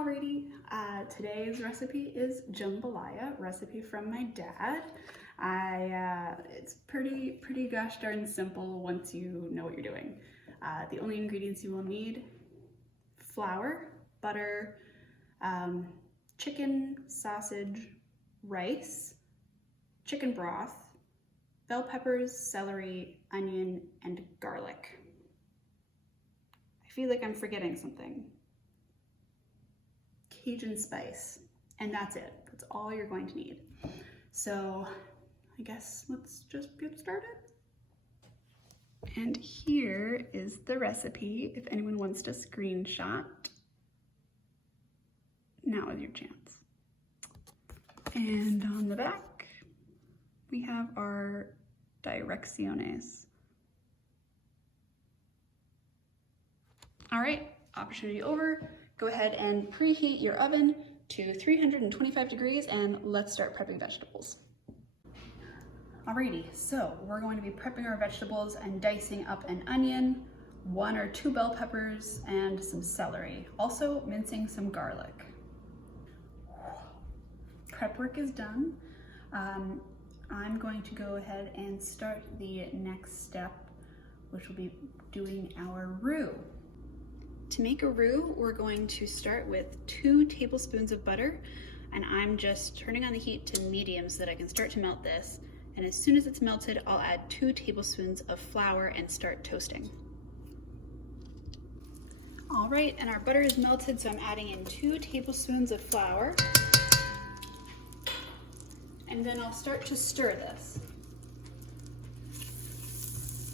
Alrighty, today's recipe is jambalaya, recipe from my dad. It's pretty gosh darn simple once you know what you're doing. The only ingredients you will need: flour, butter, chicken, sausage, rice, chicken broth, bell peppers, celery, onion, and garlic. I feel like I'm forgetting something. Cajun spice, and that's it. That's all you're going to need. So I guess let's just get started. And here is the recipe if anyone wants to screenshot. Now is your chance. And on the back we have our direcciones. All right, opportunity over. Go ahead and preheat your oven to 325 degrees and let's start prepping vegetables. Alrighty, so we're going to be prepping our vegetables and dicing up an onion, 1 or 2 bell peppers, and some celery. Also mincing some garlic. Prep work is done. I'm going to go ahead and start the next step, which will be doing our roux. To make a roux, we're going to start with 2 tablespoons of butter, and I'm just turning on the heat to medium so that I can start to melt this. And as soon as it's melted, I'll add 2 tablespoons of flour and start toasting. All right, and our butter is melted, so I'm adding in 2 tablespoons of flour. And then I'll start to stir this.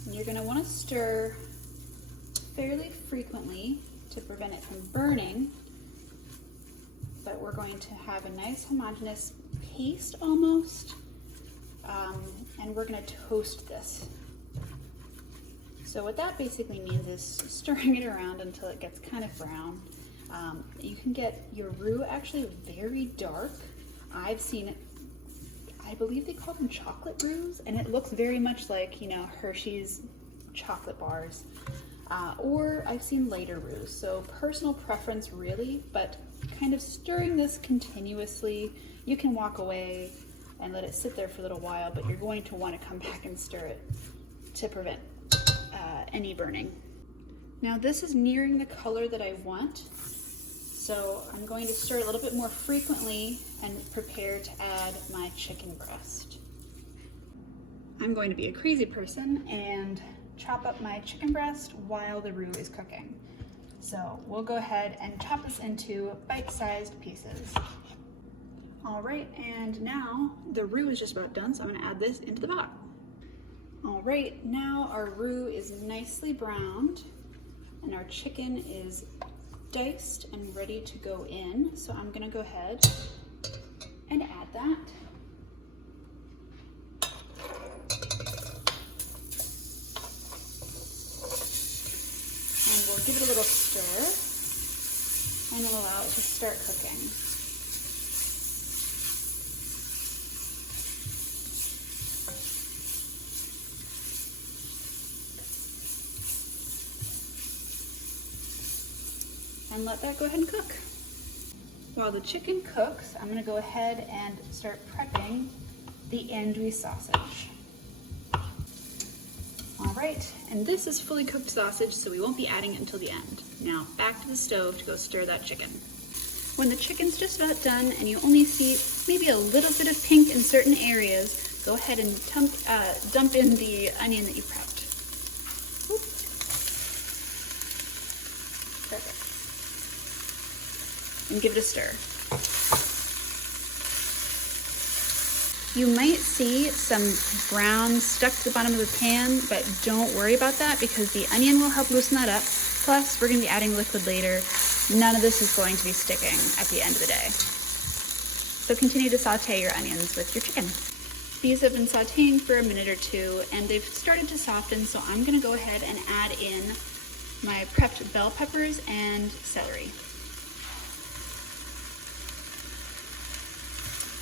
And you're gonna wanna stir fairly frequently to prevent it from burning, but we're going to have a nice homogeneous paste almost, and we're going to toast this. So what that basically means is stirring it around until it gets kind of brown. You can get your roux actually very dark. I've seen it, I believe they call them chocolate roux, and it looks very much like, you know, Hershey's chocolate bars. Or I've seen lighter roux, so personal preference really, but kind of stirring this continuously. You can walk away and let it sit there for a little while, but you're going to want to come back and stir it to prevent any burning. Now this is nearing the color that I want, so I'm going to stir it a little bit more frequently and prepare to add my chicken breast. I'm going to be a crazy person and chop up my chicken breast while the roux is cooking. So we'll go ahead and chop this into bite-sized pieces. All right, and now the roux is just about done, so I'm gonna add this into the pot. All right, now our roux is nicely browned and our chicken is diced and ready to go in. So I'm gonna go ahead and add that. We'll give it a little stir and we'll allow it to start cooking. And let that go ahead and cook. While the chicken cooks, I'm going to go ahead and start prepping the andouille sausage. All right, and this is fully cooked sausage, so we won't be adding it until the end. Now, back to the stove to go stir that chicken. When the chicken's just about done and you only see maybe a little bit of pink in certain areas, go ahead and dump in the onion that you prepped. Oop. Perfect. And give it a stir. You might see some brown stuck to the bottom of the pan, but don't worry about that because the onion will help loosen that up. Plus, we're going to be adding liquid later. None of this is going to be sticking at the end of the day. So continue to saute your onions with your chicken. These have been sauteing for a minute or 2 and they've started to soften, so I'm going to go ahead and add in my prepped bell peppers and celery.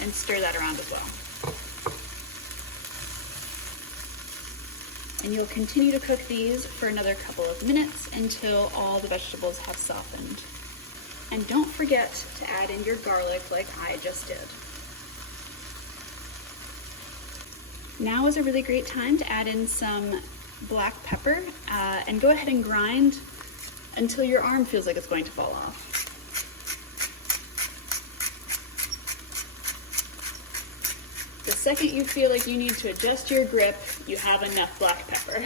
And stir that around as well. And you'll continue to cook these for another couple of minutes until all the vegetables have softened. And don't forget to add in your garlic like I just did. Now is a really great time to add in some black pepper and go ahead and grind until your arm feels like it's going to fall off. The second you feel like you need to adjust your grip, you have enough black pepper.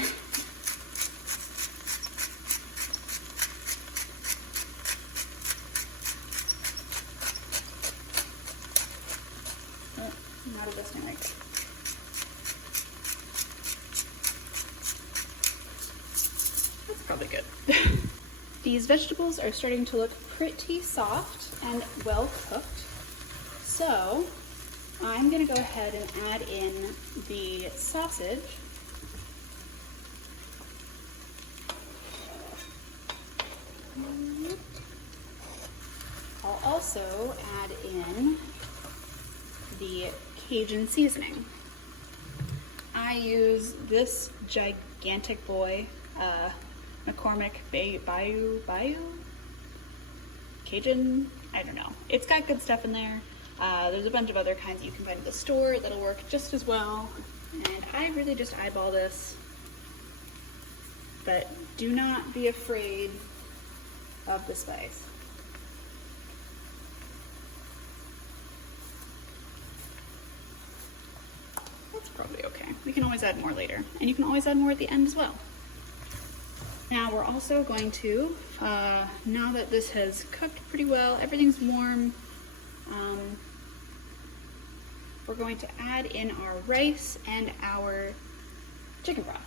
Oh, not adjusting right there. That's probably good. These vegetables are starting to look pretty soft and well cooked. So I'm gonna go ahead and add in the sausage. I'll also add in the Cajun seasoning. I use this gigantic boy, McCormick Bayou? Cajun? I don't know. It's got good stuff in there. There's a bunch of other kinds you can find at the store that'll work just as well. And I really just eyeball this. But do not be afraid of the spice. That's probably okay. We can always add more later. And you can always add more at the end as well. Now we're also going to, now that this has cooked pretty well, everything's warm, we're going to add in our rice and our chicken broth.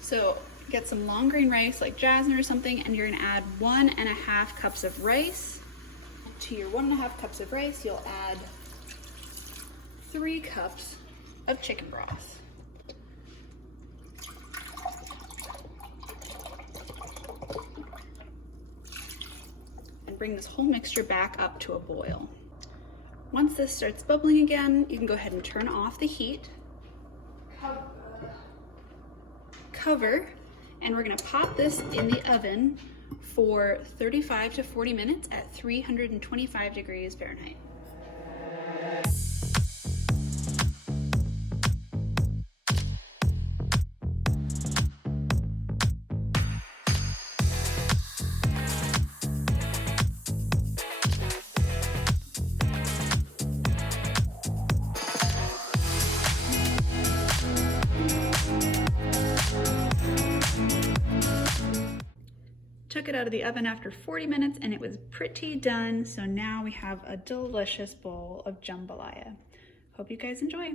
So get some long grain rice like jasmine or something, and you're gonna add 1.5 cups of rice. To your 1.5 cups of rice, you'll add 3 cups of chicken broth. Bring this whole mixture back up to a boil. Once this starts bubbling again, you can go ahead and turn off the heat. Cover, and we're gonna pop this in the oven for 35 to 40 minutes at 325 degrees Fahrenheit. Took it out of the oven after 40 minutes and it was pretty done. So now we have a delicious bowl of jambalaya. Hope you guys enjoy.